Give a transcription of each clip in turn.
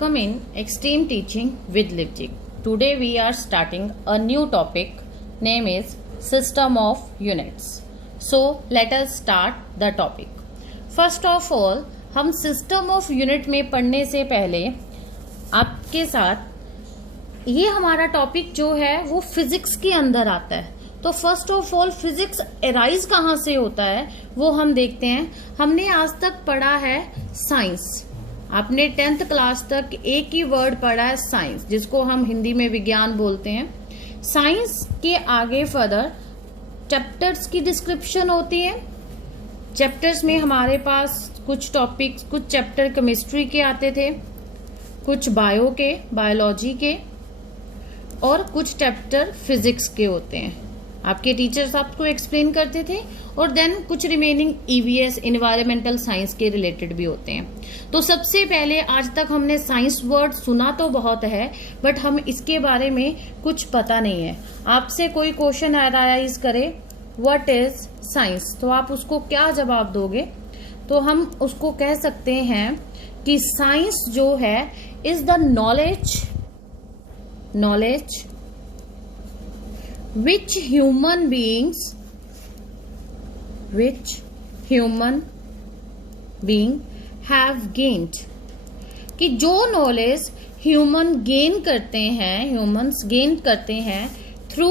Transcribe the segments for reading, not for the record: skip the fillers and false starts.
Welcome in Extreme Teaching with Livjig. Today we are starting a new topic. Name is System of Units. So let us start the topic. First of all, हम System of Unit में पढ़ने से पहले आपके साथ ये हमारा topic जो है वो फिजिक्स के अंदर आता है. तो first of all physics arise कहाँ से होता है वो हम देखते हैं. हमने आज तक पढ़ा है साइंस. आपने 10th क्लास तक एक ही वर्ड पढ़ा है साइंस, जिसको हम हिंदी में विज्ञान बोलते हैं. साइंस के आगे फर्दर चैप्टर्स की डिस्क्रिप्शन होती है. चैप्टर्स में हमारे पास कुछ टॉपिक्स, कुछ चैप्टर केमिस्ट्री के आते थे, कुछ बायो के, बायोलॉजी के, और कुछ चैप्टर फिजिक्स के होते हैं. आपके टीचर्स आपको एक्सप्लेन करते थे. और देन कुछ रिमेनिंग ईवीएस, इन्वायरमेंटल साइंस के रिलेटेड भी होते हैं. तो सबसे पहले आज तक हमने साइंस वर्ड सुना तो बहुत है, बट हम इसके बारे में कुछ पता नहीं है. आपसे कोई क्वेश्चन अराइज करे व्हाट इज साइंस, तो आप उसको क्या जवाब दोगे? तो हम उसको कह सकते हैं कि साइंस जो है is the knowledge which human being have gained, कि जो नॉलेज ह्यूमन गेन करते हैं, ह्यूमंस गेन करते हैं through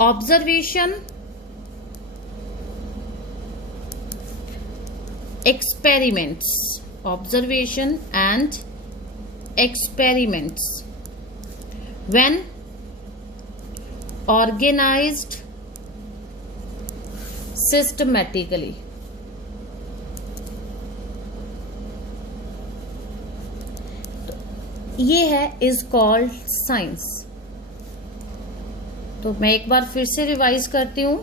observation, experiments, observation and experiments when organized systematically. ये है इज कॉल्ड साइंस. तो मैं एक बार फिर से रिवाइज करती हूं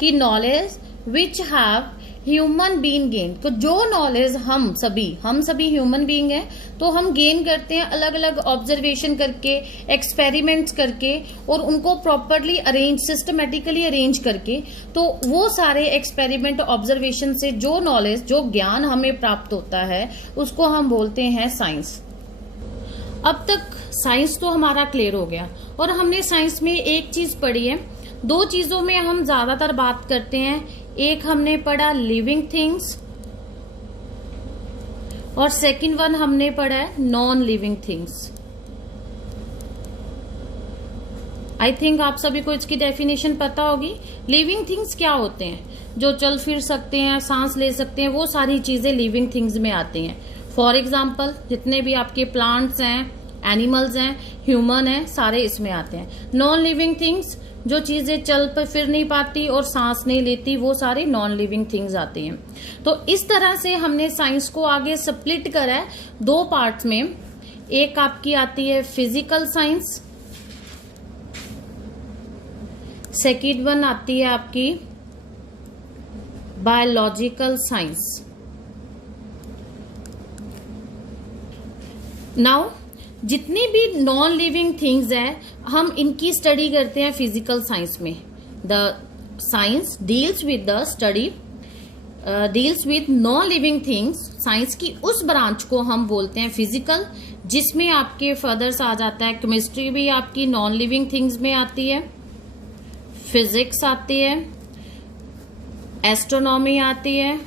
कि knowledge which have human being gain, तो जो नॉलेज हम सभी ह्यूमन बीइंग है तो हम गेन करते हैं अलग अलग ऑब्जर्वेशन करके, एक्सपेरिमेंट्स करके, और उनको प्रॉपरली अरेंज, सिस्टमेटिकली अरेंज करके. तो वो सारे एक्सपेरिमेंट, ऑब्जर्वेशन से जो नॉलेज, जो ज्ञान हमें प्राप्त होता है उसको हम बोलते हैं साइंस. अब तक साइंस तो हमारा क्लियर हो गया. और हमने साइंस में एक चीज पढ़ी है, दो चीजों में हम ज्यादातर बात करते हैं. एक हमने पढ़ा लिविंग थिंग्स, और सेकंड वन हमने पढ़ा है non living things. I think आप सभी को इसकी डेफिनेशन पता होगी. लिविंग थिंग्स क्या होते हैं? जो चल फिर सकते हैं, सांस ले सकते हैं, वो सारी चीजें लिविंग थिंग्स में आती हैं. फॉर एग्जाम्पल जितने भी आपके प्लांट्स हैं, एनिमल्स हैं, ह्यूमन हैं, सारे इसमें आते हैं. नॉन लिविंग थिंग्स जो चीजें चल पर फिर नहीं पाती और सांस नहीं लेती, वो सारी नॉन लिविंग थिंग्स आती हैं. तो इस तरह से हमने साइंस को आगे स्प्लिट करा है दो पार्ट्स में. एक आपकी आती है फिजिकल साइंस, सेकंड वन आती है आपकी बायोलॉजिकल साइंस. नाउ जितनी भी नॉन लिविंग थिंग्स है हम इनकी स्टडी करते हैं फिजिकल साइंस में. The science deals with the study deals with non living things. Science की उस ब्रांच को हम बोलते हैं फिजिकल, जिसमें आपके फर्दर्स आ जाता है केमिस्ट्री भी आपकी नॉन लिविंग थिंग्स में आती है, फिजिक्स आती है, एस्ट्रोनॉमी आती है,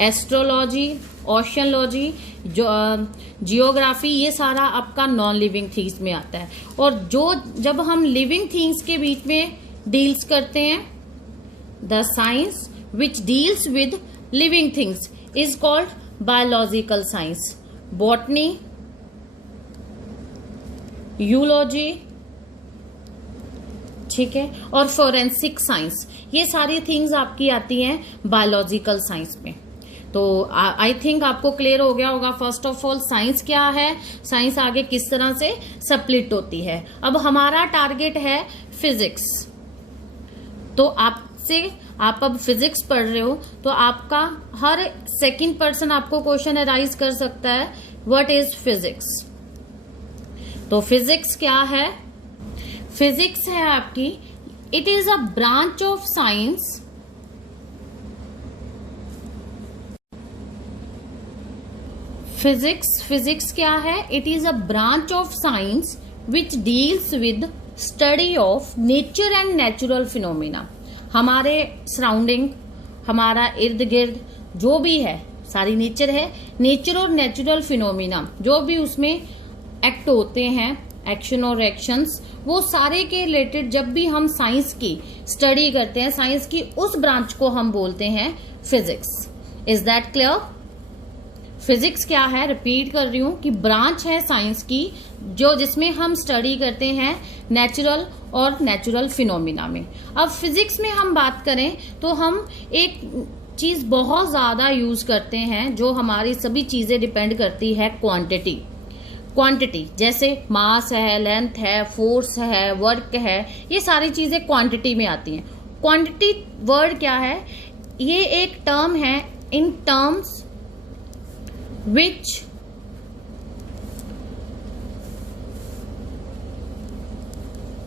एस्ट्रोलॉजी, ओशियनोलॉजी, जियोग्राफी, ये सारा आपका नॉन लिविंग थिंग्स में आता है. और जब हम लिविंग थिंग्स के बीच में डील्स करते हैं, the science which deals with living things is called biological science. Botany, zoology, ठीक है, और फोरेंसिक साइंस, ये सारी थिंग्स आपकी आती हैं बायोलॉजिकल साइंस में. तो आई थिंक आपको क्लियर हो गया होगा फर्स्ट ऑफ ऑल साइंस क्या है, साइंस आगे किस तरह से स्प्लिट होती है. अब हमारा टारगेट है फिजिक्स. तो आप अब फिजिक्स पढ़ रहे हो तो आपका हर सेकंड पर्सन आपको क्वेश्चन अराइज कर सकता है व्हाट इज फिजिक्स. तो फिजिक्स क्या है? फिजिक्स है आपकी, it is a branch of science physics क्या है? It is a branch of science which deals with study of nature and natural phenomena. हमारे सराउंडिंग, हमारा इर्द गिर्द जो भी है सारी नेचर है। नेचर और नेचुरल फिनोमिना जो भी उसमें एक्ट होते हैं, एक्शन और एक्शंस, वो सारे के रिलेटेड जब भी हम साइंस की स्टडी करते हैं, साइंस की उस ब्रांच को हम बोलते हैं physics. Is that clear? Physics क्या है? रिपीट कर रही हूं कि ब्रांच है साइंस की जो जिसमें हम स्टडी करते हैं नेचुरल और नेचुरल फिनोमिना में। अब फिजिक्स में हम बात करें तो हम एक चीज बहुत ज्यादा यूज करते हैं जो हमारी सभी चीजें डिपेंड करती है क्वांटिटी, जैसे मास है, लेंथ है, फोर्स है, वर्क है, ये सारी चीजें क्वांटिटी में आती हैं। क्वांटिटी वर्ड क्या है? ये एक टर्म है in terms which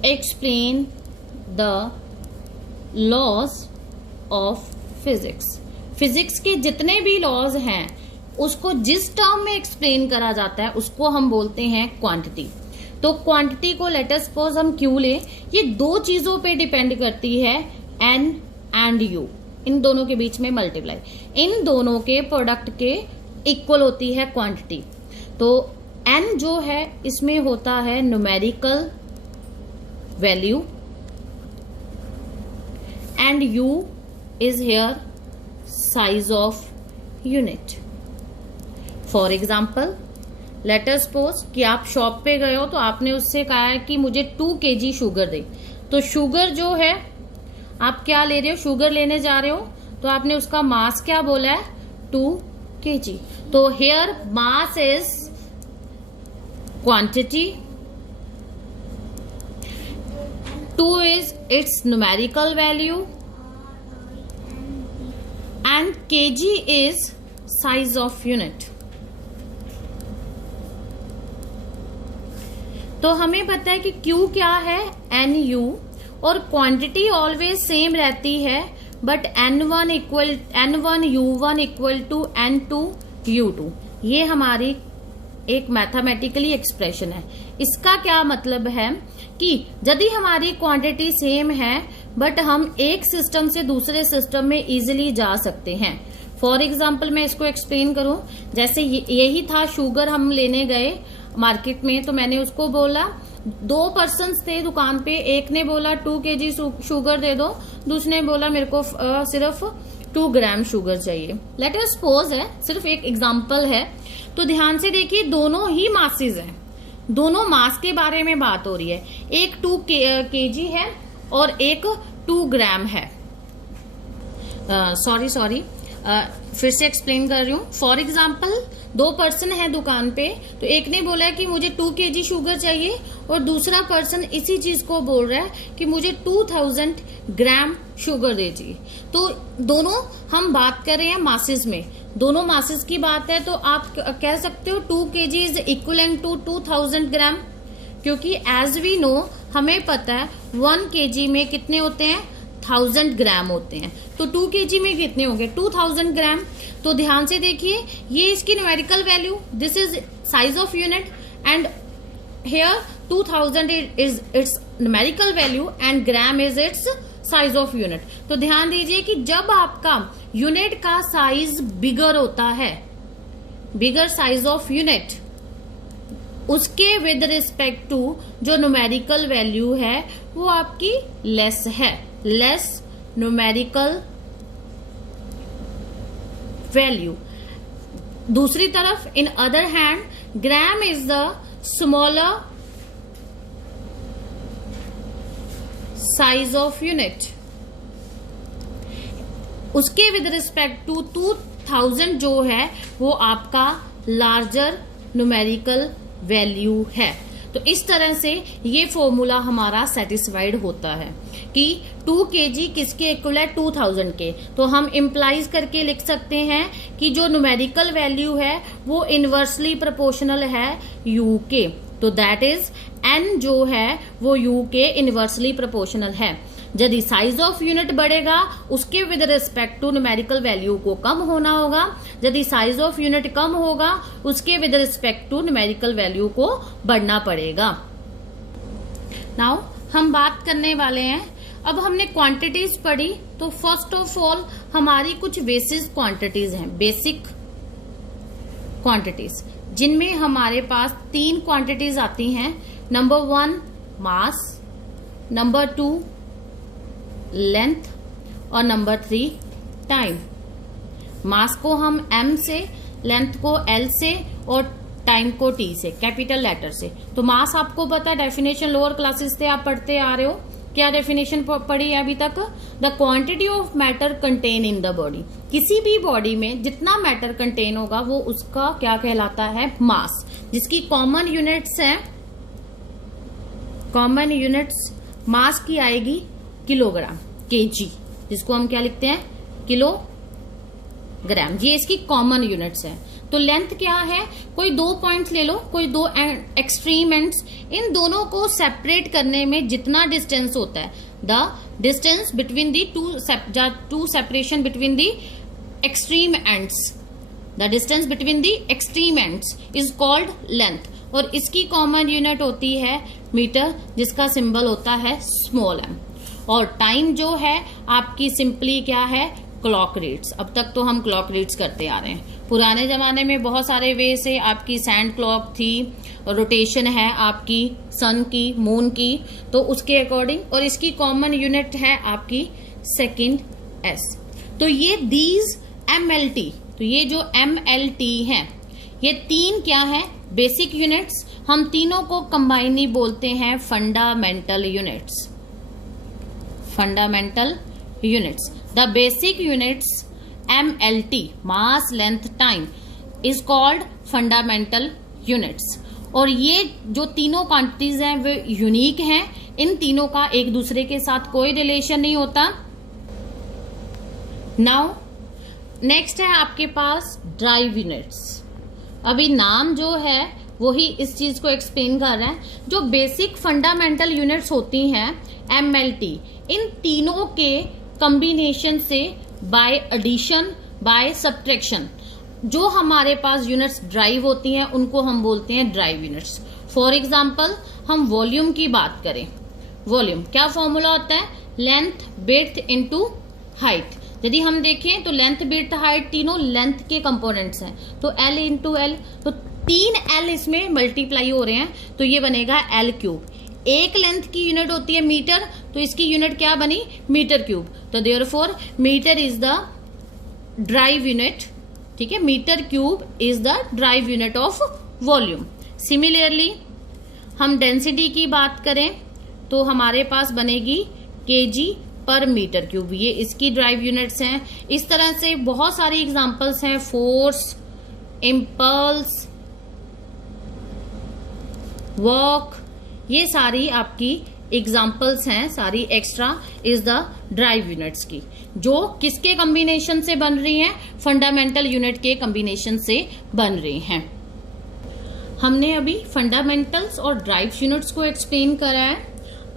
explain the laws of physics। Physics के जितने भी लॉज हैं उसको जिस टर्म में एक्सप्लेन करा जाता है उसको हम बोलते हैं क्वांटिटी। तो क्वांटिटी को लेट अस सपोज हम क्यों लें? ये दो चीजों पे डिपेंड करती है, एन एंड यू, इन दोनों के बीच में मल्टीप्लाई, इन दोनों के प्रोडक्ट के इक्वल होती है क्वांटिटी। तो n जो है इसमें होता है numerical value and u is here size of unit. For example let us suppose कि आप शॉप पे गए हो तो आपने उससे कहा है कि मुझे 2 kg शुगर दे। तो शुगर जो है आप क्या ले रहे हो? शुगर लेने जा रहे हो तो आपने उसका मास क्या बोला है? 2 kg। तो here mass is quantity, 2 is its numerical value and kg is size of unit। तो हमें पता है कि Q क्या है? NU, और क्वांटिटी ऑलवेज सेम रहती है but N1 U1 equal to N2 U2। ये हमारी एक मैथमेटिकली एक्सप्रेशन है। इसका क्या मतलब है कि यदि हमारी क्वांटिटी सेम है बट हम एक सिस्टम से दूसरे सिस्टम में इजीली जा सकते हैं। फॉर एग्जाम्पल मैं इसको एक्सप्लेन करूं, जैसे यही था शुगर हम लेने गए मार्केट में, तो मैंने उसको बोला, 2 पर्सन्स थे दुकान पे, एक ने बोला 2 kg शुगर दे दो, दूसरे ने बोला मेरे को सिर्फ 2 ग्राम शुगर चाहिए। लेट अस सपोज है, सिर्फ एक एग्जांपल है, तो ध्यान से देखिए दोनों ही मासेस हैं, दोनों मास के बारे में बात हो रही है। एक 2 kg है और एक 2 ग्राम है। सॉरी फिर से एक्सप्लेन कर रही हूँ। फॉर एग्जाम्पल 2 पर्सन है दुकान पे, तो एक ने बोला कि मुझे 2 kg शुगर चाहिए और दूसरा पर्सन इसी चीज को बोल रहा है कि मुझे 2000 ग्राम शुगर दीजिए। तो दोनों हम बात कर रहे हैं मासेस में, दोनों मासेस की बात है, तो आप कह सकते हो 2 kg इज इक्वलेंट टू 2000 ग्राम, क्योंकि एज वी नो हमें पता है 1 kg में कितने होते हैं? 1000 ग्राम होते हैं। तो 2 kg में कितने होंगे? 2000 ग्राम। तो ध्यान से देखिए ये इसकी numerical value, this is size of unit and here 2000 is it's numerical value and gram is it's size of unit. तो ध्यान दीजिए कि जब आपका यूनिट का साइज बिगर होता है, बिगर साइज ऑफ यूनिट, उसके विद रिस्पेक्ट टू जो न्यूमेरिकल वैल्यू है वो आपकी लेस है, लेस न्यूमेरिकल वैल्यू। दूसरी तरफ in other hand gram is the smaller size of unit, उसके विद रिस्पेक्ट टू 2000 जो है वो आपका लार्जर न्यूमेरिकल वैल्यू है। तो इस तरह से ये फॉर्मूला हमारा सेटिस्फाइड होता है कि 2 kg किसके इक्वल है? 2000 के। तो हम इम्प्लाइज करके लिख सकते हैं कि जो न्यूमेरिकल वैल्यू है वो इनवर्सली प्रोपोर्शनल है u के। तो दैट इज n जो है वो u के इनवर्सली प्रोपोर्शनल है। यदि साइज ऑफ यूनिट बढ़ेगा उसके with respect to numerical value को कम होना होगा, यदि साइज ऑफ यूनिट कम होगा उसके with respect to numerical value को बढ़ना पड़ेगा। नाउ हम बात करने वाले हैं, अब हमने क्वांटिटीज पढ़ी तो फर्स्ट ऑफ ऑल हमारी कुछ बेसिक क्वांटिटीज हैं, बेसिक क्वांटिटीज, जिनमें हमारे पास 3 क्वांटिटीज आती हैं। नंबर 1 मास, नंबर 2 लेंथ और नंबर 3 टाइम। मास को हम m से, लेंथ को l से और टाइम को t से, कैपिटल लेटर से। तो मास आपको पता है, डेफिनेशन लोअर क्लासेस से आप पढ़ते आ रहे हो। क्या डेफिनेशन पढ़ी है अभी तक? The quantity of matter contain in the body. किसी भी बॉडी में जितना मैटर कंटेन होगा वो उसका क्या कहलाता है? मास, जिसकी कॉमन यूनिट्स है, कॉमन यूनिट्स मास की आएगी किलोग्राम, केजी, जिसको हम क्या लिखते हैं? किलोग्राम। ये इसकी कॉमन यूनिट्स है। तो लेंथ क्या है? कोई 2 पॉइंट्स ले लो, कोई 2 एक्सट्रीम एंड्स, इन दोनों को सेपरेट करने में जितना डिस्टेंस होता है, the distance between the two separation between the extreme ends, the distance between the extreme ends is called length. और इसकी कॉमन यूनिट होती है मीटर, जिसका सिंबल होता है स्मॉल m। और टाइम जो है आपकी सिंपली क्या है? Clock reads. अब तक तो हम क्लॉक रीड्स करते आ रहे हैं। पुराने जमाने में बहुत सारे वे से आपकी सैंड क्लॉक थी, रोटेशन है आपकी सन की, मून की, तो उसके अकॉर्डिंग, और इसकी कॉमन यूनिट है आपकी सेकंड s। तो ये दीज mlt, तो ये जो mlt है, ये 3 क्या है? Basic units. हम तीनों को कंबाइन ही बोलते हैं fundamental units, fundamental units. The basic units MLT, mass, length, time is called fundamental units। और ये जो तीनों क्वांटिटीज हैं वे यूनिक हैं, इन तीनों का एक दूसरे के साथ कोई रिलेशन नहीं होता। नाउ नेक्स्ट है आपके पास ड्राइव यूनिट्स। अभी नाम जो है वही इस चीज को एक्सप्लेन कर रहा है। जो बेसिक फंडामेंटल यूनिट्स होती हैं MLT, इन तीनों के कॉम्बिनेशन से बाय एडिशन, बाय सब्ट्रैक्शन जो हमारे पास यूनिट्स ड्राइव होती हैं उनको हम बोलते हैं ड्राइव यूनिट्स। फॉर एग्जांपल हम वॉल्यूम की बात करें, वॉल्यूम क्या फॉर्मूला होता है? Length width into height. यदि हम देखें तो लेंथ विड्थ हाइट तीनों लेंथ के कंपोनेंट्स हैं, तो L इंटू एल, तो 3 L इसमें मल्टीप्लाई हो रहे हैं, तो ये बनेगा L क्यूब। एक लेंथ की यूनिट होती है मीटर, तो इसकी यूनिट क्या बनी? Metre cube. तो therefore metre is the derived unit, ठीक है, metre cube is the derived unit of volume. Similarly हम डेंसिटी की बात करें तो हमारे पास बनेगी केजी पर मीटर क्यूब, ये इसकी ड्राइव यूनिट्स हैं। इस तरह से बहुत सारी एग्जांपल्स हैं, फोर्स, इम्पल्स, वर्क, ये सारी आपकी एग्जाम्पल्स हैं, सारी extra is the drive units की, जो किसके कॉम्बिनेशन से बन रही हैं? फंडामेंटल यूनिट के कॉम्बिनेशन से बन रही हैं। हमने अभी फंडामेंटल्स और ड्राइव यूनिट्स को एक्सप्लेन करा है।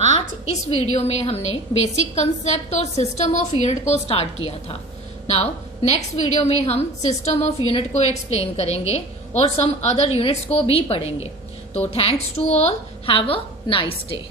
आज इस वीडियो में हमने बेसिक कंसेप्ट और सिस्टम ऑफ यूनिट को स्टार्ट किया था। नाउ नेक्स्ट वीडियो में हम सिस्टम ऑफ यूनिट को एक्सप्लेन करेंगे और सम अदर यूनिट्स को भी पढ़ेंगे। तो thanks to all, have a nice day.